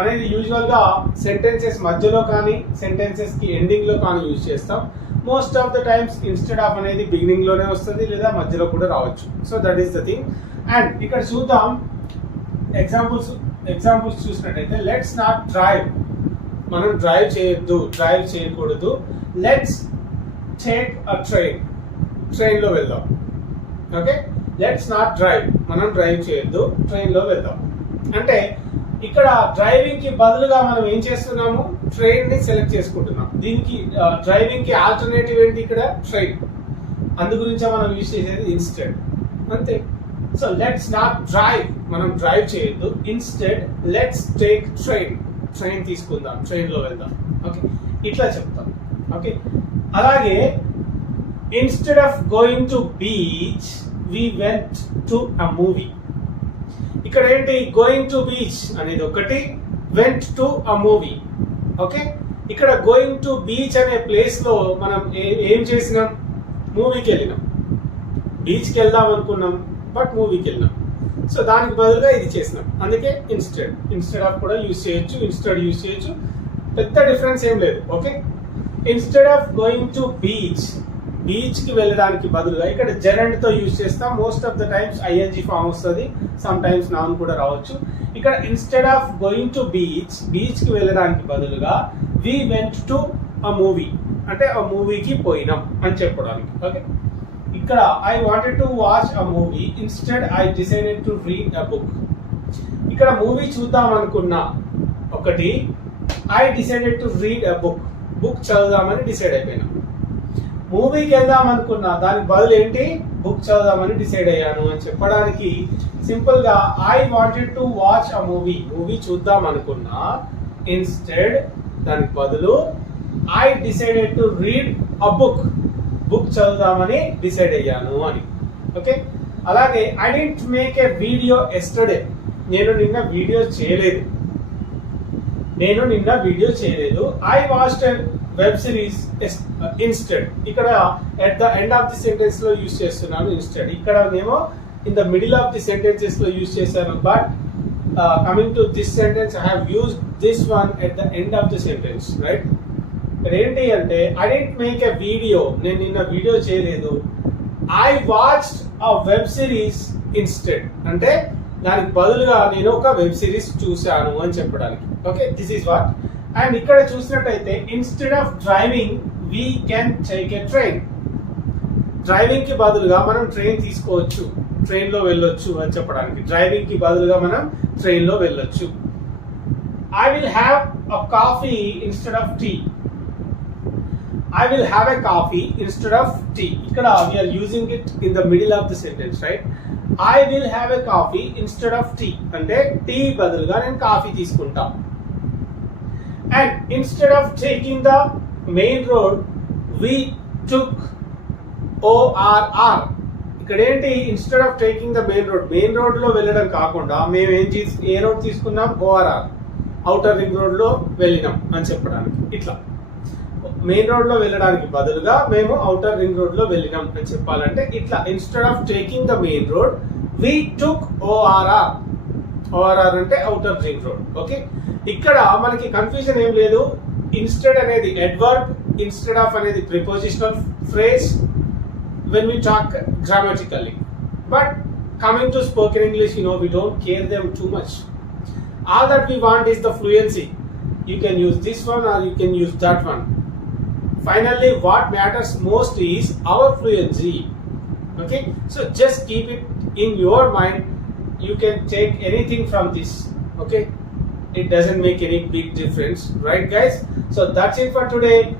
అనేది యూజువల్గా సెంటెన్సెస్ మధ్యలో కానీ సెంటెన్సెస్కి ఎండింగ్లో కానీ యూజ్ చేస్తాం. Most of the times instead of అనేది బిగినింగ్లోనే వస్తుంది లేదా మధ్యలో కూడా రావచ్చు. So that is the thing and ఇక్కడ చూద్దాం. ఎగ్జాంపుల్స్ ఎగ్జాంపుల్స్ చూసినట్టయితే లెట్స్ నాట్ డ్రైవ్ మనం డ్రైవ్ చేయొద్దు డ్రైవ్ చేయకూడదు. లెట్స్ టేక్ అ ట్రైన్ ట్రైన్లో వెళ్దాం. ఓకే లెట్స్ నాట్ డ్రైవ్ మనం డ్రైవ్ చేయొద్దు ట్రైన్లో వెళ్దాం. అంటే ఇక్కడ డ్రైవింగ్కి బదులుగా మనం ఏం చేస్తున్నాము? ట్రైన్ని సెలెక్ట్ చేసుకుంటున్నాం. దీనికి డ్రైవింగ్కి ఆల్టర్నేటివ్ ఏంటి ఇక్కడ? ట్రైన్ అందు గురించే మనం యూజ్ చేసేది ఇన్స్టెడ్ అంతే. సో లెట్స్ నాట్ డ్రైవ్ మనం డ్రైవ్ చేయొద్దు. Instead let's take train train తీసుకుందాం. ట్రైన్లో వెళ్దాం. ఓకే ఇట్లా చెప్తాం. ఓకే అలాగే instead of going to beach we went to a movie ఇక్కడ ఏంటి? గోయింగ్ టు బీచ్ అనేది ఒకటి. Went to a movie okay ఇక్కడ గోయింగ్ టు బీచ్ అనే ప్లేస్లో మనం ఏం చేసినాం? మూవీకి వెళ్ళినాం. బీచ్కి వెళ్దాం అనుకున్నాం బట్ మూవీకి వెళ్ళినాం. సో దానికి బదులుగా ఇది చేసినాం. అందుకే ఇన్స్టెడ్ ఇన్స్టెడ్ ఆఫ్ కూడా యూస్ చేయొచ్చు ఇన్స్టెడ్ యూస్ చేయొచ్చు. పెద్ద డిఫరెన్స్ ఏం లేదు. Okay instead of going to beach బీచ్కి వెళ్ళడానికి బదులుగా ఇక్కడ జెరెండ్తో యూజ్ చేస్తాం. Most of the times ING form వస్తుంది. సమ్ టైమ్స్ నాన్ కూడా రావచ్చు. ఇక్కడ instead of going to beach బీచ్కి వెళ్ళడానికి బదులుగా we went to a movie అంటే ఆ మూవీకి పోయినాం అని చెప్పడానికి. ఓకే ఇక్కడ I wanted to watch a movie instead I decided to read a book ఇక్కడ మూవీ చూద్దాం అనుకున్నా. ఒకటి I decided to read a book book చదువుదామని decide అయిపోయినా. మూవీకి వెళ్దాం అనుకున్నా దానికి బదులు ఏంటి? బుక్ చదువుదామని డిసైడ్ అయ్యాను అని చెప్పడానికి సింపుల్గా I wanted to watch a movie. Movie చూద్దాం అనుకున్నా. ఇన్స్టెడ్ దానికి బదులు I decided to read a book. Book చదువుదామని decide అయ్యాను అని. ఓకే? అలాగే I didn't make a video yesterday. నేను నిన్న వీడియో చేయలేదు. నేను నిన్న వీడియో చేయలేదు. I watched web series instead. ఇక్కడ at the end of the సెంటెన్స్లో use చేస్తున్నాను ఇన్స్టెడ్. ఇక్కడ నేమో in the middle of the సెంటెన్సెస్లో use చేశాను but coming to this sentence I have use this one at the end of the sentence right ఏంటి అంటే I didn't make a video నేను నిన్న video చేయలేదు. I watched a web series instead అంటే దానికి బదులుగా నేను ఒక వెబ్ సిరీస్ చూశాను అని చెప్పడానికి. Okay this is what and ఇక్కడ చూసినట్టయితే instead of driving we can take a train డ్రైవింగ్కి బదులుగా మనం ట్రైన్ తీసుకోవచ్చు. ట్రైన్లో వెళ్ళొచ్చు అని చెప్పడానికి. డ్రైవింగ్కి బదులుగా మనం ట్రైన్లో వెళ్ళొచ్చు. I will have a coffee instead of tea I will have a coffee instead of tea ఇక్కడ we're using it in the middle of the sentence right I will have a coffee instead of tea అంటే tea బదులుగా నేను coffee తీసుకుంటాను and instead of taking the main road we took ORR ఇక్కడ ఏంటి instead of taking the main road main road వెళ్ళడం కాకుండా మేము ఏం ఏ రోడ్ తీసుకున్నాం? ఓఆర్ఆర్ అవుటర్ రింగ్ రోడ్లో వెళ్ళినాం అని చెప్పడానికి. ఇట్లా. మెయిన్ రోడ్లో వెళ్ళడానికి బదులుగా మేము అవుటర్ రింగ్ రోడ్లో వెళ్ళినాం అని చెప్పాలంటే ఇట్లా. Instead of taking the main road we took ORR RR అంటే ఔటర్ రింగ్ రోడ్. ఓకే? ఇక్కడ మనకి కన్ఫ్యూజన్ ఏం లేదు. ఇన్స్టెడ్ అనేది ఎడ్వర్డ్ ఇన్స్టెడ్ ఆఫ్ అనేది preposition of phrase when we talk grammatically but coming to spoken English you know we don't care them too much all that we want is the fluency you can use this one or you can use that one finally what matters most is our fluency okay so just keep it in your mind You can take anything from this. Okay, it doesn't make any big difference, right, guys? So that's it for today.